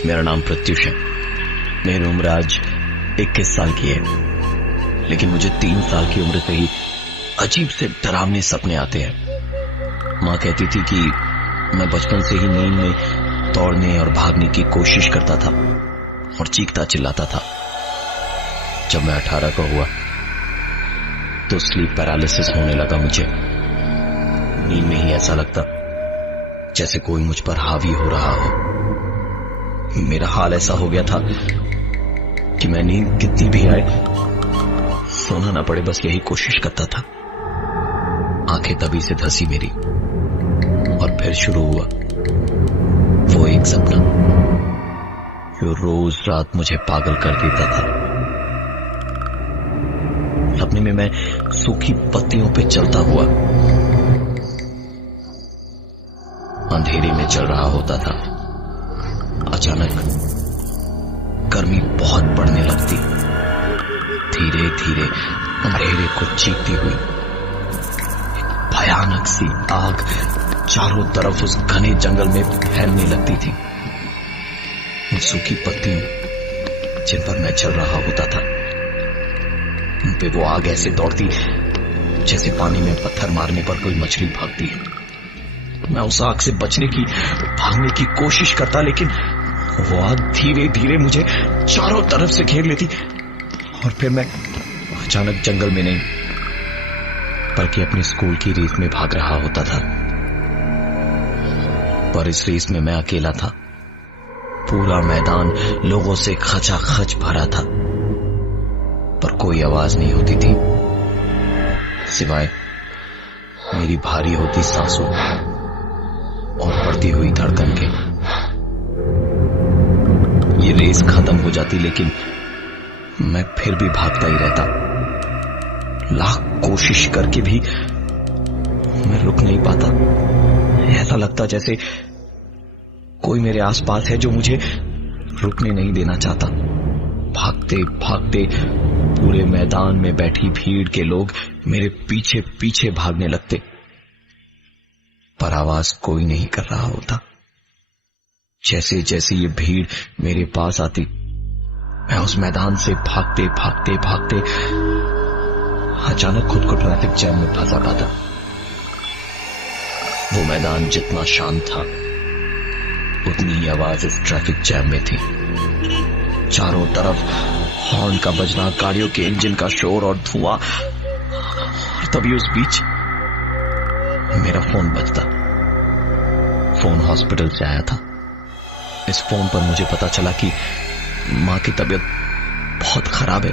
मेरा नाम प्रत्युष है। मेरी उम्र आज 21 साल की है, लेकिन मुझे 3 साल की उम्र से ही अजीब से डरावने सपने आते हैं। माँ कहती थी कि मैं बचपन से ही नींद में दौड़ने और भागने की कोशिश करता था और चीखता चिल्लाता था। जब मैं 18 का हुआ तो स्लीप पैरालिसिस होने लगा मुझे। नींद में ही ऐसा लगता जैसे कोई मुझ पर हावी हो रहा हो। मेरा हाल ऐसा हो गया था कि मैं नींद कितनी भी आए सोना ना पड़े, बस यही कोशिश करता था। आंखें तभी से धसी मेरी और फिर शुरू हुआ वो एक सपना जो रोज रात मुझे पागल कर देता था। सपने में मैं सूखी पत्तियों पे चलता हुआ अंधेरे में चल रहा होता था। अचानक गर्मी बहुत बढ़ने लगती, धीरे धीरे अंधेरे को चीरती हुई भयानक सी आग चारों तरफ उस घने जंगल में फैलने लगती थी। उन सूखी पत्तियों जिन पर मैं चल रहा होता था, उन पे वो आग ऐसे दौड़ती जैसे पानी में पत्थर मारने पर कोई मछली भागती है। मैं उस आग से बचने की, भागने की कोशिश करता, लेकिन वो आग धीरे धीरे मुझे चारों तरफ से घेर लेती और फिर मैं अचानक जंगल में नहीं बल्कि अपने स्कूल की रेस में भाग रहा होता था। पर इस रेस में मैं अकेला था। पूरा मैदान लोगों से खचाखच भरा था, पर कोई आवाज नहीं होती थी सिवाय मेरी भारी होती सांसों और बढ़ती हुई धड़कन के। ये रेस खत्म हो जाती, लेकिन मैं फिर भी भागता ही रहता। लाख कोशिश करके भी मैं रुक नहीं पाता। ऐसा लगता जैसे कोई मेरे आसपास है जो मुझे रुकने नहीं देना चाहता। भागते भागते पूरे मैदान में बैठी भीड़ के लोग मेरे पीछे पीछे भागने लगते, पर आवाज कोई नहीं कर रहा होता। जैसे जैसे ये भीड़ मेरे पास आती, मैं उस मैदान से भागते भागते भागते अचानक खुद को ट्रैफिक जैम में फंसा पाता। वो मैदान जितना शांत था, उतनी ही आवाज इस ट्रैफिक जैम में थी। चारों तरफ हॉर्न का बजना, गाड़ियों के इंजन का शोर और धुआं। और तभी उस बीच मेरा फोन बजता। फोन हॉस्पिटल से आया था। इस फोन पर मुझे पता चला कि मां की तबीयत बहुत खराब है।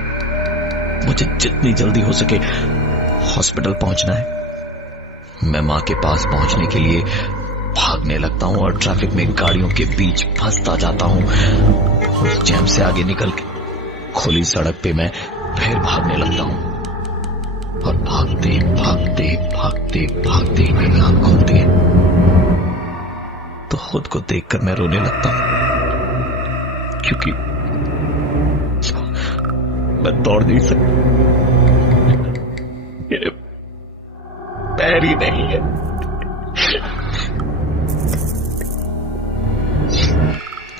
मुझे जितनी जल्दी हो सके हॉस्पिटल पहुंचना है। मैं मां के पास पहुंचने के लिए भागने लगता हूं और ट्रैफिक में गाड़ियों के बीच फंसता जाता हूं। उस जैम से आगे निकल के खुली सड़क पे मैं फिर भागने लगता हूं और भागते भागते भागते भागते मेरी आंख खुलती है तो खुद को देखकर मैं रोने लगता हूं, क्योंकि मैं दौड़ नहीं सकता। मेरे पैर ही नहीं है।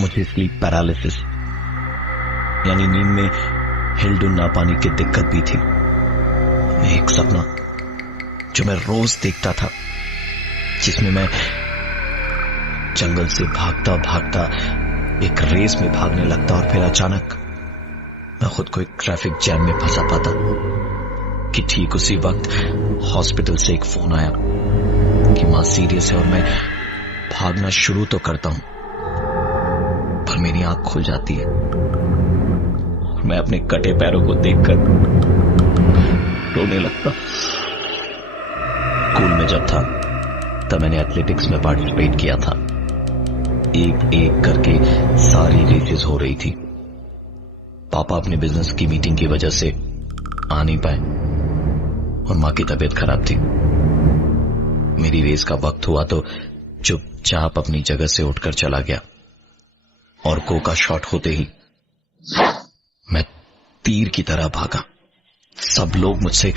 मुझे स्लीप पैरालिसिस यानी नींद में हिलडुल ना पाने की दिक्कत भी थी। एक सपना जो मैं रोज देखता था, जिसमें मैं जंगल से भागता भागता एक रेस में भागने लगता और फिर अचानक मैं खुद को एक ट्रैफिक जैम में फंसा पाता कि ठीक उसी वक्त हॉस्पिटल से एक फोन आया कि मां सीरियस है। और मैं भागना शुरू तो करता हूं, पर मेरी आंख खुल जाती है और मैं अपने कटे पैरों को देखकर रोने लगता। स्कूल में जब था तब मैंने एथलेटिक्स में पार्टिसिपेट किया था। एक एक करके सारी रेसेस हो रही थी। पापा अपने बिजनेस की मीटिंग की वजह से आ नहीं पाए और मां की तबीयत खराब थी। मेरी रेस का वक्त हुआ तो चुपचाप अपनी जगह से उठकर चला गया और गो का शॉट होते ही मैं तीर की तरह भागा। सब लोग मुझसे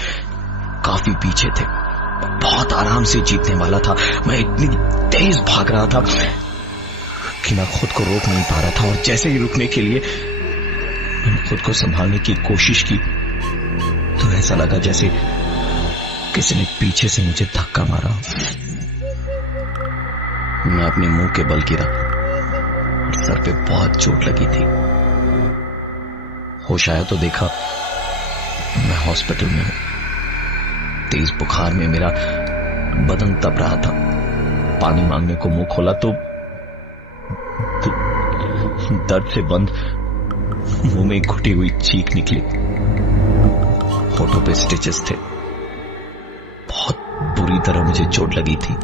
काफी पीछे थे। बहुत आराम से जीतने वाला था। मैं इतनी तेज भाग रहा था कि मैं खुद को रोक नहीं पा रहा था, और जैसे ही रुकने के लिए मैंने खुद को संभालने की कोशिश की तो ऐसा लगा जैसे किसी ने पीछे से मुझे धक्का मारा। मैं अपने मुंह के बल गिरा और सर पे बहुत चोट लगी थी। होश आया तो देखा मैं हॉस्पिटल में हूं। तेज बुखार में मेरा बदन तप रहा था। पानी मांगने को मुंह खोला तो दर्द से बंद मुंह में घुटी हुई चीख निकली। होठों पे स्टिचेस थे। बहुत बुरी तरह मुझे चोट लगी थी।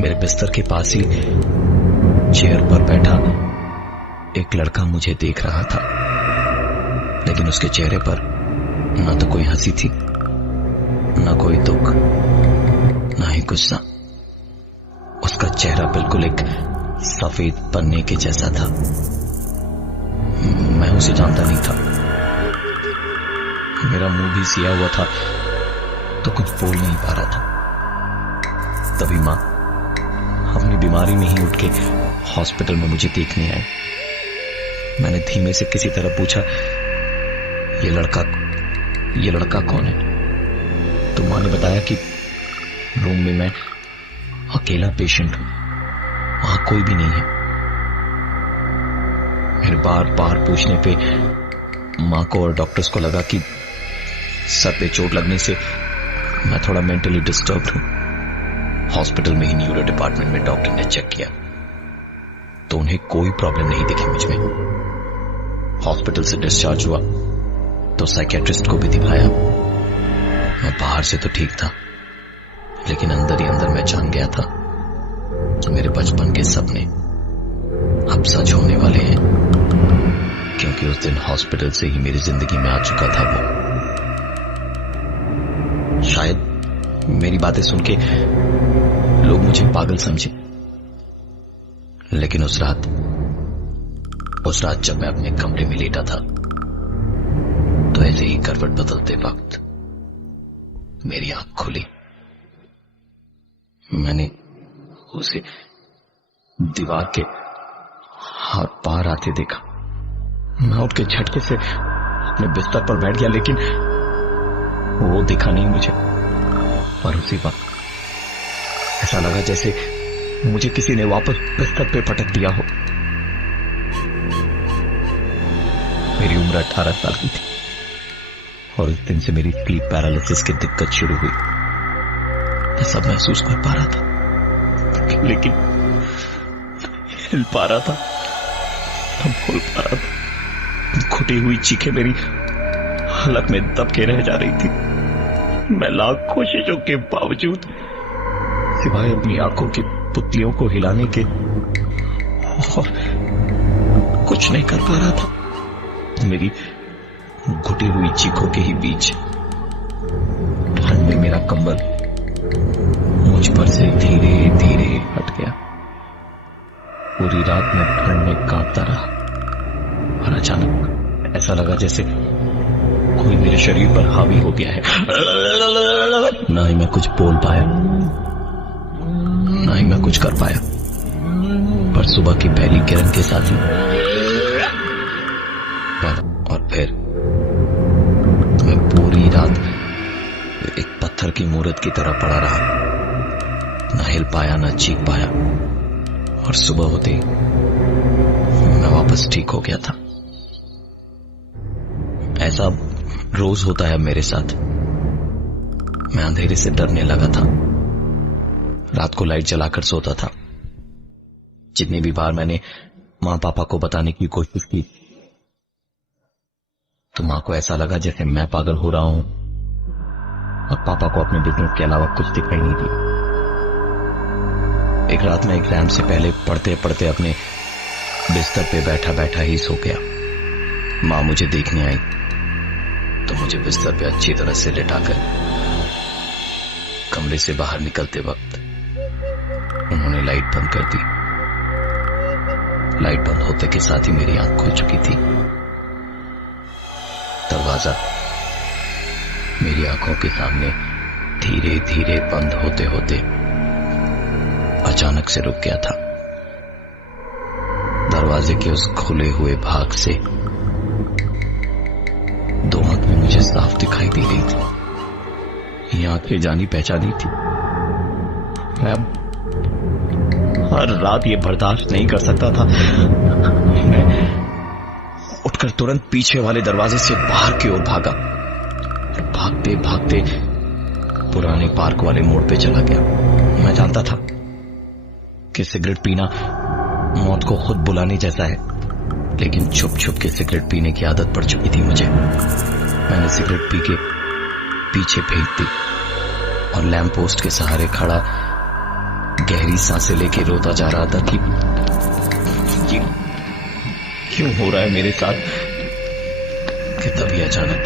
मेरे बिस्तर के पास ही चेयर पर बैठा एक लड़का मुझे देख रहा था, लेकिन उसके चेहरे पर न तो कोई हंसी थी, न कोई दुख, न ही गुस्सा। उसका चेहरा बिल्कुल एक सफेद पन्ने के जैसा था। मैं उसे जानता नहीं था। मेरा मुंह भी सिया हुआ था तो कुछ बोल नहीं पा रहा था। तभी मां अपनी बीमारी में ही उठ के हॉस्पिटल में मुझे देखने आए। मैंने धीमे से किसी तरह पूछा, ये लड़का कौन है? तो मां ने बताया कि रूम में मैं अकेला पेशेंट हूं, वहां कोई भी नहीं है। मेरे बार बार पूछने पे मां को और डॉक्टर्स को लगा कि सर पे चोट लगने से मैं थोड़ा मेंटली डिस्टर्ब्ड हूं। हॉस्पिटल में ही न्यूरो डिपार्टमेंट में डॉक्टर ने चेक किया तो उन्हें कोई प्रॉब्लम नहीं दिखी मुझ में। हॉस्पिटल से डिस्चार्ज हुआ तो साइकियाट्रिस्ट को भी दिखाया। मैं बाहर से तो ठीक था, लेकिन अंदर ही अंदर मैं जान गया था कि मेरे बचपन के सपने अब सच होने वाले हैं, क्योंकि उस दिन हॉस्पिटल से ही मेरी जिंदगी में आ चुका था वो। शायद मेरी बातें सुन के लोग मुझे पागल समझे, लेकिन उस रात जब मैं अपने कमरे में लेटा था तो ऐसे ही करवट बदलते वक्त मेरी आंख खुली। मैंने उसे दीवार के हाथ पार आते देखा। मैं उठ के झटके से अपने बिस्तर पर बैठ गया, लेकिन वो दिखा नहीं मुझे। और उसी वक्त ऐसा लगा जैसे मुझे किसी ने वापस बिस्तर पे पटक दिया हो। मेरी उम्र 18 साल की थी और उस दिन से मेरी स्लीप पैरालिसिस की दिक्कत शुरू हुई। मैं सब महसूस कर पा रहा था, लेकिन हिल पा रहा था, हम बोल पा रहा था। घुटी हुई चीखें मेरी हलक में दब के रह जा रही थी। मैं लाख कोशिशों के बावजूद सिवाय अपनी आंखों की पुतलियों को हिलाने के और कुछ नहीं कर पा रहा था। मेरी घुटी हुई चीखों के ही बीच ठंड में मेरा कंबल मुझ पर से धीरे धीरे हट गया। पूरी रात मैं ठंड में कांपता रहा और अचानक ऐसा लगा जैसे कोई मेरे शरीर पर हावी हो गया है। ना ही मैं कुछ बोल पाया, ना ही मैं कुछ कर पाया। पर सुबह की पहली किरण के साथ ही और फिर मैं पूरी रात एक पत्थर की मूर्त की तरह पड़ा रहा। ना हिल पाया, ना चीख पाया। और सुबह होते ही मैं वापस ठीक हो गया था। ऐसा रोज होता है मेरे साथ। मैं अंधेरे से डरने लगा था। रात को लाइट जलाकर सोता था। जितनी भी बार मैंने मां पापा को बताने की कोशिश की तो मां को ऐसा लगा जैसे मैं पागल हो रहा हूं और पापा को अपने बिजनेस के अलावा कुछ दिखाई नहीं दिया। एक रात मैं एग्जाम से पहले पढ़ते पढ़ते अपने बिस्तर पे बैठा बैठा ही सो गया। मां मुझे देखने आई तो मुझे बिस्तर पे अच्छी तरह से लिटाकर कमरे से बाहर निकलते वक्त उन्होंने लाइट बंद कर दी। लाइट बंद होते के साथ ही मेरी आंख खुल चुकी थी। दरवाजा मेरी आंखों के सामने धीरे धीरे बंद होते होते अचानक से रुक गया था। दरवाजे के उस खुले हुए भाग से दो आंखें मुझे साफ दिखाई दे रही थी। ये आंखें जानी पहचानी थी। मैं हर रात ये बर्दाश्त नहीं कर सकता था। मैं उठकर तुरंत पीछे वाले दरवाजे से बाहर की ओर भागा और भागते भागते पुराने पार्क वाले मोड़ पे चला गया। मैं जानता था कि सिगरेट पीना मौत को खुद बुलाने जैसा है, लेकिन छुप छुप के सिगरेट पीने की आदत पड़ चुकी थी मुझे। मैंने सिगरेट पी के पीछे फेंक दी और लैंप पोस्ट के सहारे खड़ा गहरी सांसें लेके रोता जा रहा था कि क्यों हो रहा है मेरे साथ। कि तभी अचानक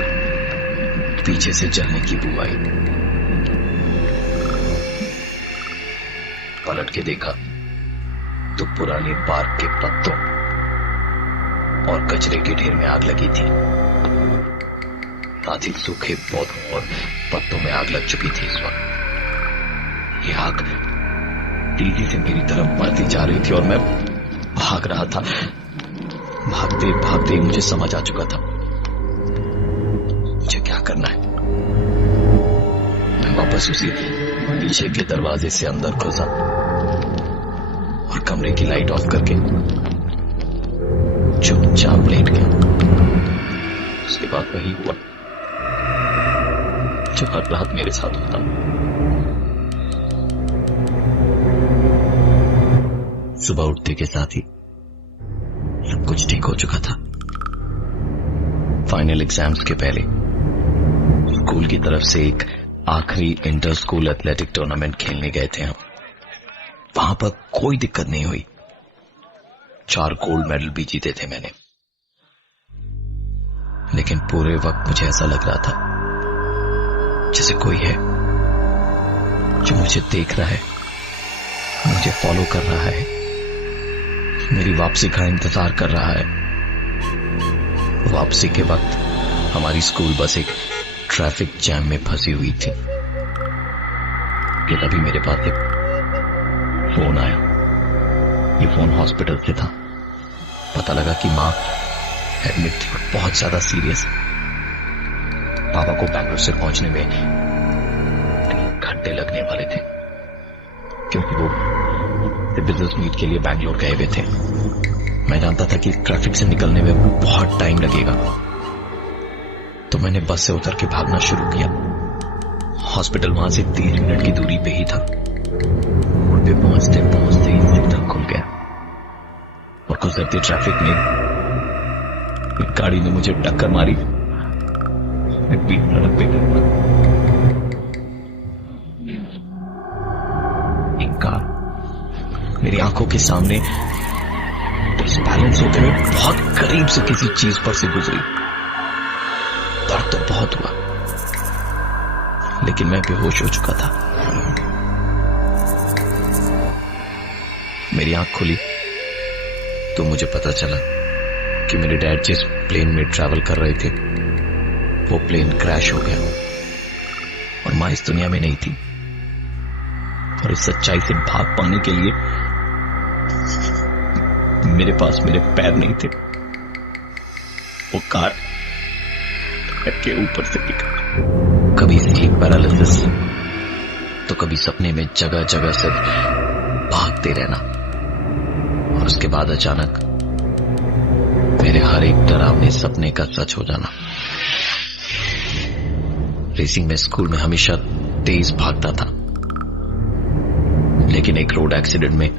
पीछे से जलने की बू आई। पलट के देखा तो पुराने पार्क के पत्तों और कचरे के ढेर में आग लगी थी। साथ ही सूखे पौधों और पत्तों में आग लग चुकी थी। इस वक्त ये आग तेजी से मेरी तरफ बढ़ती जा रही थी और मैं भाग रहा था। भागते भागते मुझे समझ आ चुका था मुझे क्या करना है। मैं वापस उसी पीछे के दरवाजे से अंदर घुसा और कमरे की लाइट ऑफ करके चुपचाप लेट गया। उसके बाद वही हुआ जो हर रात मेरे साथ होता। सुबह उठते के साथ ही सब कुछ ठीक हो चुका था। फाइनल एग्जाम्स के पहले स्कूल की तरफ से एक आखिरी इंटर स्कूल एथलेटिक टूर्नामेंट खेलने गए थे हम। वहां पर कोई दिक्कत नहीं हुई। 4 गोल्ड मेडल भी जीते थे मैंने। लेकिन पूरे वक्त मुझे ऐसा लग रहा था जैसे कोई है जो मुझे देख रहा है, मुझे फॉलो कर रहा है, मेरी वापसी का इंतजार कर रहा है। वापसी के वक्त हमारी स्कूल बस एक ट्रैफिक जैम में फंसी हुई थी कि तभी मेरे पास एक फोन आया। ये फोन हॉस्पिटल से था। पता लगा कि मां एडमिट थी और बहुत ज्यादा सीरियस। पापा को बैंगलोर से पहुंचने में 3 घंटे लगने वाले थे क्योंकि वो बिजनेस मीट के लिए बैंगलोर गए हुए थे। मैं जानता था कि ट्रैफिक से निकलने में बहुत टाइम लगेगा, तो मैंने बस से उतर के भागना शुरू किया। हॉस्पिटल वहां से 30 मिनट की दूरी पे ही था। रोड पे पहुंचते पहुंचते ही सिग्नल खुल गया और गुजरते ट्रैफिक में एक गाड़ी ने मुझे टक्कर मारी। मैं बीच सड़क पे गिर पड़ा। एक कार मेरी आंखों के सामने डिसबैलेंस होते हुए बहुत करीब से किसी चीज पर से गुजरी। दर्द तो बहुत हुआ, लेकिन मैं बेहोश हो चुका था। मेरी आंख खुली तो मुझे पता चला कि मेरे डैड जिस प्लेन में ट्रैवल कर रहे थे वो प्लेन क्रैश हो गया और मां इस दुनिया में नहीं थी। और इस सच्चाई से भाग पाने के लिए मेरे पास मेरे पैर नहीं थे। वो कार के ऊपर से गिरा। कभी स्लीप पैरालिसिस तो कभी सपने में जगह जगह से भागते रहना और उसके बाद अचानक मेरे हर एक डरावने सपने का सच हो जाना। रेसिंग में स्कूल में हमेशा तेज भागता था, लेकिन एक रोड एक्सीडेंट में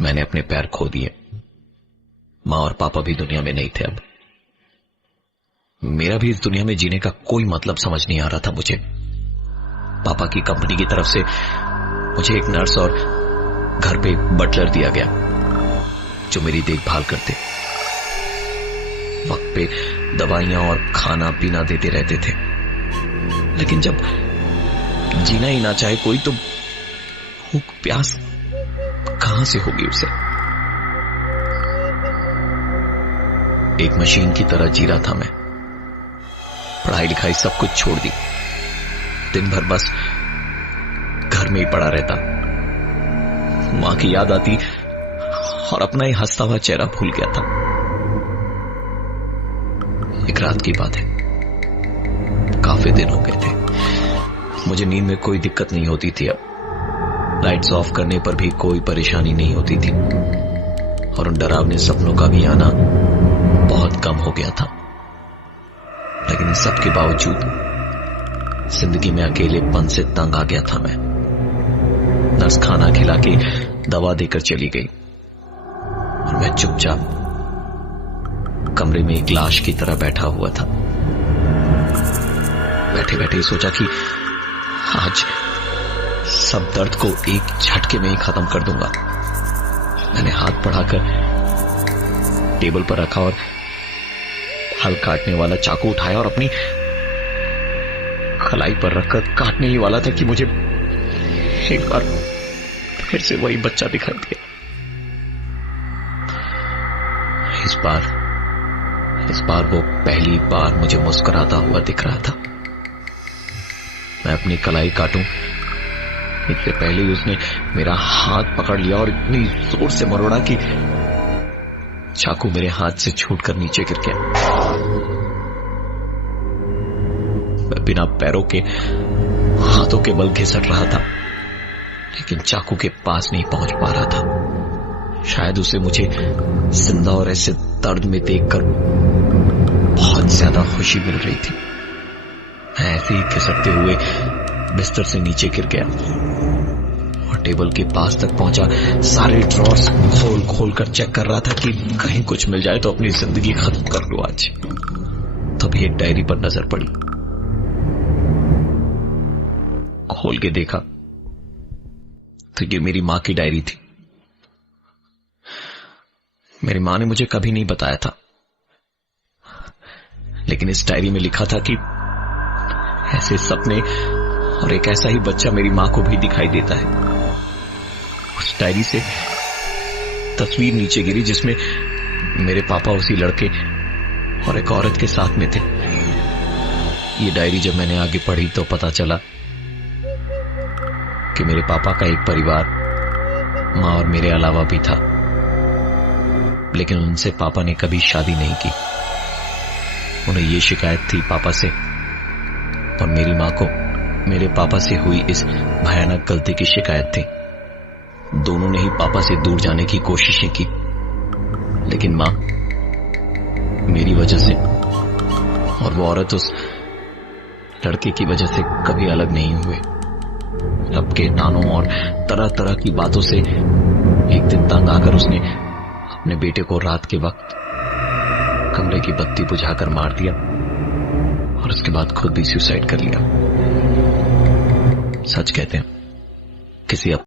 मैंने अपने पैर खो दिए। मां और पापा भी दुनिया में नहीं थे अब। मेरा भी इस दुनिया में जीने का कोई मतलब समझ नहीं आ रहा था मुझे। पापा की कंपनी की तरफ से मुझे एक नर्स और घर पे एक बटलर दिया गया जो मेरी देखभाल करते, वक्त पे दवाइयां और खाना पीना देते रहते थे। लेकिन जब जीना ही ना चाहे कोई तो भूख प्यास कहां से होगी उसे। एक मशीन की तरह जी रहा था मैं। पढ़ाई लिखाई सब कुछ छोड़ दी। दिन भर बस घर में ही पड़ा रहता। मां की याद आती और अपना ही हंसता हुआ चेहरा भूल गया था। एक रात की बात है, काफी दिन हो गए थे। मुझे नींद में कोई दिक्कत नहीं होती थी। अब लाइट्स ऑफ करने पर भी कोई परेशानी नहीं होती थी और उन डरावने सपनों का भी आना बहुत कम हो गया था। लेकिन इन सब के बावजूद जिंदगी में अकेलेपन से तंग आ गया था मैं। नर्स खाना खिला के दवा देकर चली गई और मैं चुपचाप कमरे में एक लाश की तरह बैठा हुआ था। बैठे बैठे ही सोचा कि आज सब दर्द को एक झटके में ही खत्म कर दूंगा। मैंने हाथ बढ़ाकर टेबल पर रखा और हल काटने वाला चाकू उठाया और अपनी खलाई पर रखकर काटने ही वाला था कि मुझे एक बार फिर से वही बच्चा दिखाई दिया। इस बार वो पहली बार मुझे मुस्कुराता हुआ दिख रहा था। मैं अपनी कलाई काटूं इससे पहले ही उसने मेरा हाथ पकड़ लिया और इतनी जोर से मरोड़ा कि चाकू मेरे हाथ से छूटकर नीचे गिर गया। मैं बिना पैरों के हाथों के बल घिसट रहा था, लेकिन चाकू के पास नहीं पहुंच पा रहा था। शायद उसे मुझे जिंदा और ऐसे दर्द में देखकर बहुत ज्यादा खुशी मिल रही थी। मैं ऐसे ही घिसटते हुए बिस्तर से नीचे गिर गया और टेबल के पास तक पहुंचा। सारे ड्रॉर्स खोल खोल कर चेक कर रहा था कि कहीं कुछ मिल जाए तो अपनी जिंदगी खत्म कर लूं आज। तभी एक डायरी पर नजर पड़ी। खोल के देखा तो ये मेरी मां की डायरी थी। मेरी मां ने मुझे कभी नहीं बताया था, लेकिन इस डायरी में लिखा था कि ऐसे सपने और एक ऐसा ही बच्चा मेरी मां को भी दिखाई देता है। उस डायरी से तस्वीर नीचे गिरी जिसमें मेरे पापा उसी लड़के और एक औरत के साथ में थे। ये डायरी जब मैंने आगे पढ़ी तो पता चला कि मेरे पापा का एक परिवार मां और मेरे अलावा भी था, लेकिन उनसे पापा ने कभी शादी नहीं की। उन्हें यह शिकायत थी पापा से और मेरी मां को मेरे पापा से हुई इस भयानक गलती की शिकायत थी। दोनों ने ही पापा से दूर जाने की कोशिशें की, लेकिन मां मेरी वजह से और वो औरत उस लड़के की वजह से कभी अलग नहीं हुए। रब के तानों और तरह तरह की बातों से एक दिन तंग आकर उसने अपने बेटे को रात के वक्त कमरे की बत्ती बुझाकर मार दिया और उसके बाद खुद भी सुसाइड कर लिया। सच कहते हैं, किसी